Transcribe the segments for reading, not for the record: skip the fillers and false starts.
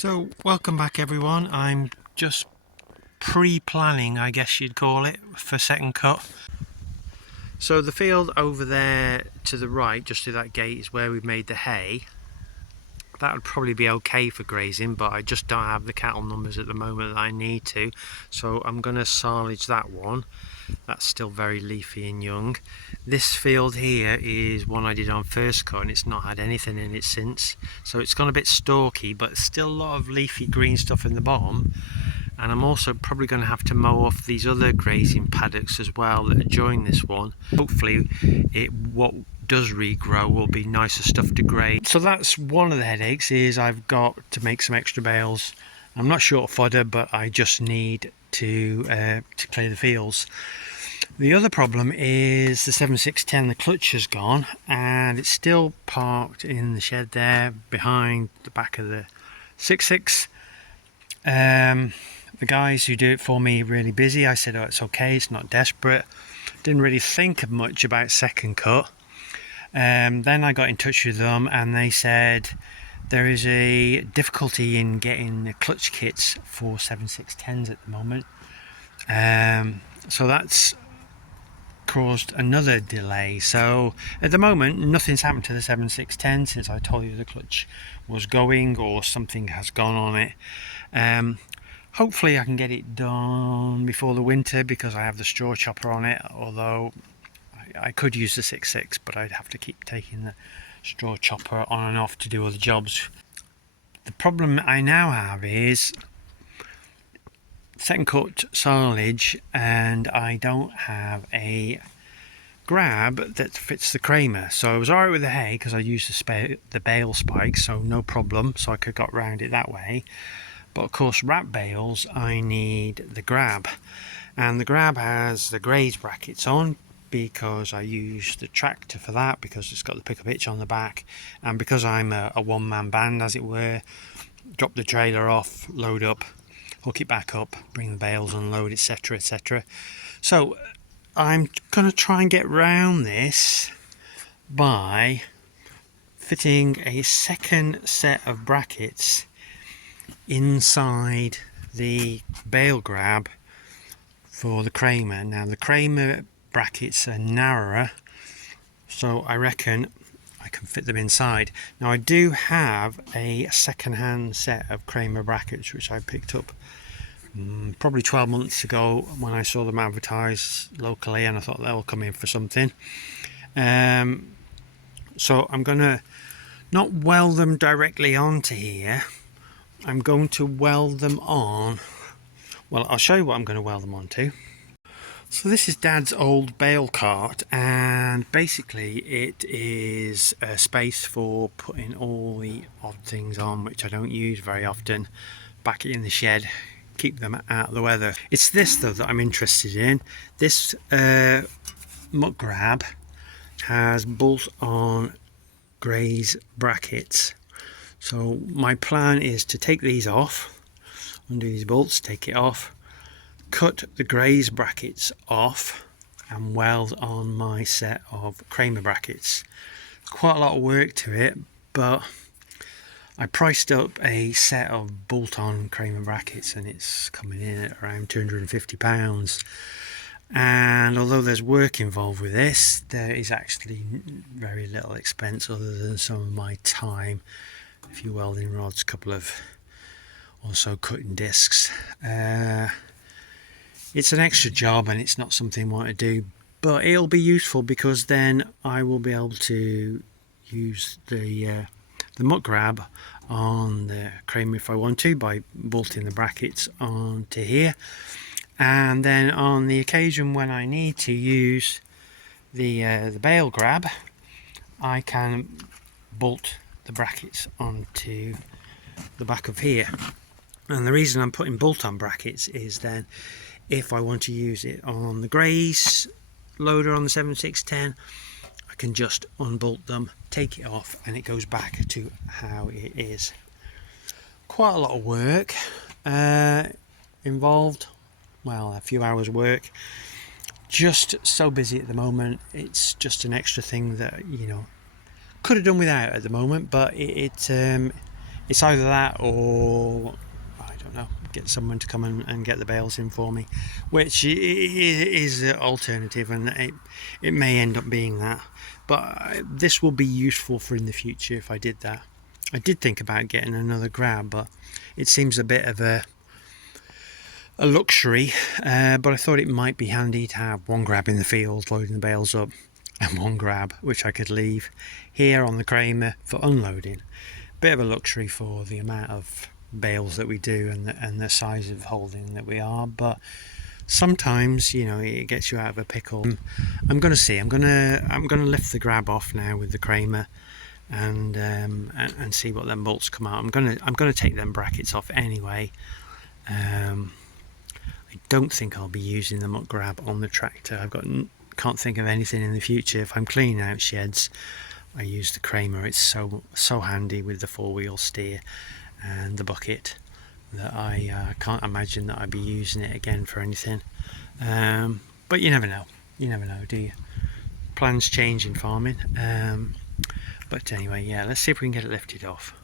So welcome back everyone. I'm just pre-planning, I guess you'd call it, for second cut. So the field over there to the right, just through that gate, is where we've made the hay. That would probably be okay for grazing, but I just don't have the cattle numbers at the moment that I need to, so I'm going to silage that one. That's still very leafy and young. This field here is one I did on first cut and it's not had anything in it since, so it's gone a bit stalky, but still a lot of leafy green stuff in the bottom. And I'm also probably going to have to mow off these other grazing paddocks as well that adjoin this one. Hopefully what does regrow will be nicer stuff to graze. So that's one of the headaches, is I've got to make some extra bales. I'm not short of fodder, but I just need to clear the fields. The other problem is the 7610, the clutch has gone and it's still parked in the shed there behind the back of the 66. The guys who do it for me are really busy. I said, oh, it's okay, it's not desperate. Didn't really think much about second cut. Then I got in touch with them and they said there is a difficulty in getting the clutch kits for 7610s at the moment. So that's caused another delay. So at the moment nothing's happened to the 7610 since I told you the clutch was going, or something has gone on it. Hopefully I can get it done before the winter because I have the straw chopper on it, although I could use the 66, but I'd have to keep taking the straw chopper on and off to do other jobs. The problem I now have is second cut silage and I don't have a grab that fits the Kramer. So I was alright with the hay because I used the bale spikes, so no problem, so I could got round it that way. But of course wrap bales I need the grab, and the grab has the graze brackets on because I use the tractor for that, because it's got the pickup hitch on the back, and because I'm a one-man band as it were. Drop the trailer off, load up, hook it back up, bring the bales, unload, etc, etc. So I'm going to try and get round this by fitting a second set of brackets inside the bale grab for the Kramer. Now the Kramer brackets are narrower, so I reckon I can fit them inside. Now I do have a second-hand set of Kramer brackets which I picked up probably 12 months ago when I saw them advertised locally, and I thought they'll come in for something. So I'm gonna not weld them directly onto here. I'm going to weld them on, well, I'll show you what I'm going to weld them onto. So this is Dad's old bale cart, and basically it is a space for putting all the odd things on which I don't use very often. Back it in the shed, keep them out of the weather. It's this though that I'm interested in. This muck grab has bolt-on graze brackets. So my plan is to take these off, undo these bolts, take it off, cut the graze brackets off and weld on my set of Kramer brackets. Quite a lot of work to it, but I priced up a set of bolt-on Kramer brackets and it's coming in at around £250. And although there's work involved with this, there is actually very little expense other than some of my time. A few welding rods, a couple of also cutting discs. It's an extra job and it's not something I want to do, but it'll be useful because then I will be able to use the muck grab on the Kramer if I want to by bolting the brackets onto here, and then on the occasion when I need to use the bale grab, I can bolt the brackets onto the back of here. And the reason I'm putting bolt-on brackets is then if I want to use it on the graze loader on the 7610, I can just unbolt them, take it off, and it goes back to how it is. Quite a lot of work involved, well, a few hours work. Just so busy at the moment, it's just an extra thing that, you know, could have done without at the moment, but it's it's either that or I don't know, get someone to come and get the bales in for me, which is an alternative, and it may end up being that, but this will be useful for in the future if I did that. I did think about getting another grab, but it seems a bit of a luxury, but I thought it might be handy to have one grab in the field loading the bales up and one grab which I could leave here on the Kramer for unloading. Bit of a luxury for the amount of bales that we do and the size of holding that we are, but sometimes, you know, it gets you out of a pickle. I'm going to see. I'm going to lift the grab off now with the Kramer and see what them bolts come out. I'm going to take them brackets off anyway. I don't think I'll be using the muck grab on the tractor. Can't think of anything in the future. If I'm cleaning out sheds, I use the Kramer. It's so handy with the 4-wheel steer and the bucket that I can't imagine that I'd be using it again for anything. But you never know. You never know, do you? Plans change in farming. But anyway, yeah, let's see if we can get it lifted off.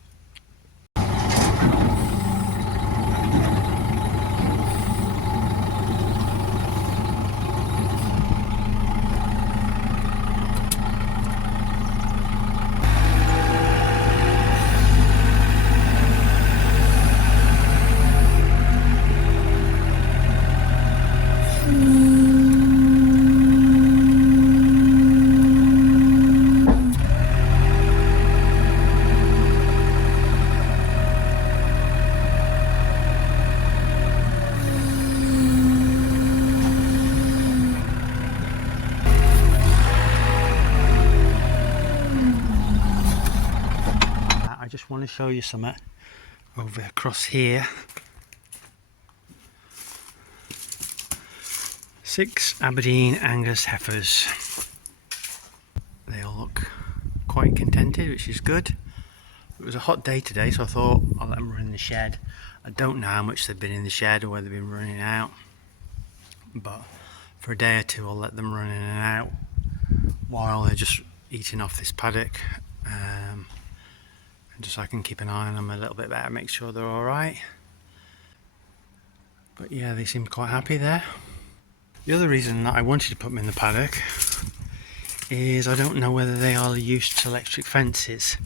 I just want to show you something over across here. 6 Aberdeen Angus heifers. They all look quite contented, which is good. It was a hot day today, so I thought I'll let them run in the shed. I don't know how much they've been in the shed or whether they've been running out, but for a day or two I'll let them run in and out while they're just eating off this paddock. Just so I can keep an eye on them a little bit better, make sure they're alright. But yeah, they seem quite happy there. The other reason that I wanted to put them in the paddock is I don't know whether they are used to electric fences.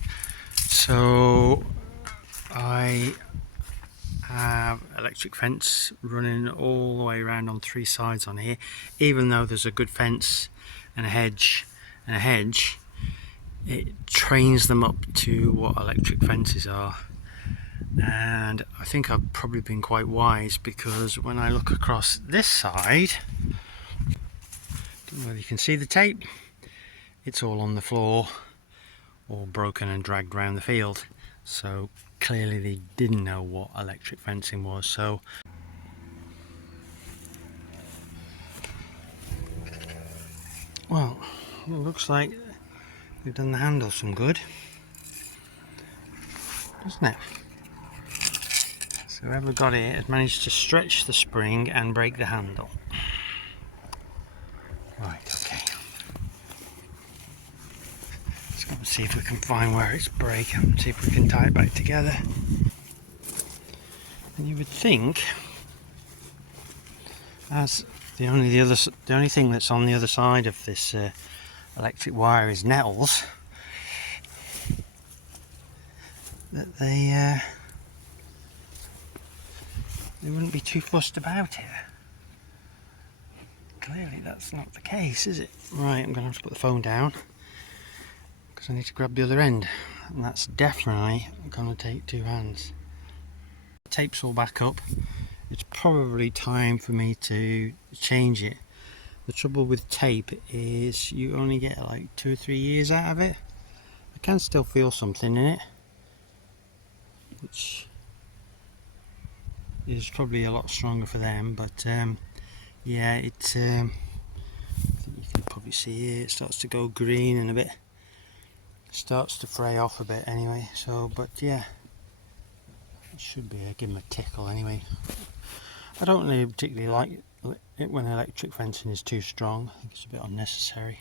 So I have electric fence running all the way around on 3 sides on here. Even though there's a good fence and a hedge, it trains them up to what electric fences are. And I think I've probably been quite wise, because when I look across this side, don't know whether you can see the tape, it's all on the floor, all broken and dragged around the field. So clearly they didn't know what electric fencing was. So well, it looks like they've done the handle some good, doesn't it? So whoever got it has managed to stretch the spring and break the handle. Right, okay. Let's go and see if we can find where it's breaking and see if we can tie it back together. And you would think, as the only thing that's on the other side of this electric wire is nettles, that they wouldn't be too fussed about it. Clearly that's not the case, is it? Right, I'm going to have to put the phone down because I need to grab the other end, and that's definitely going to take 2 hands. The tape's all back up. It's probably time for me to change it. The trouble with tape is you only get like 2 or 3 years out of it. I can still feel something in it, which is probably a lot stronger for them, but yeah, I think you can probably see here it starts to go green and a bit starts to fray off a bit anyway. So, but yeah, it should be give them a tickle anyway. I don't really particularly like it when electric fencing is too strong. I think it's a bit unnecessary.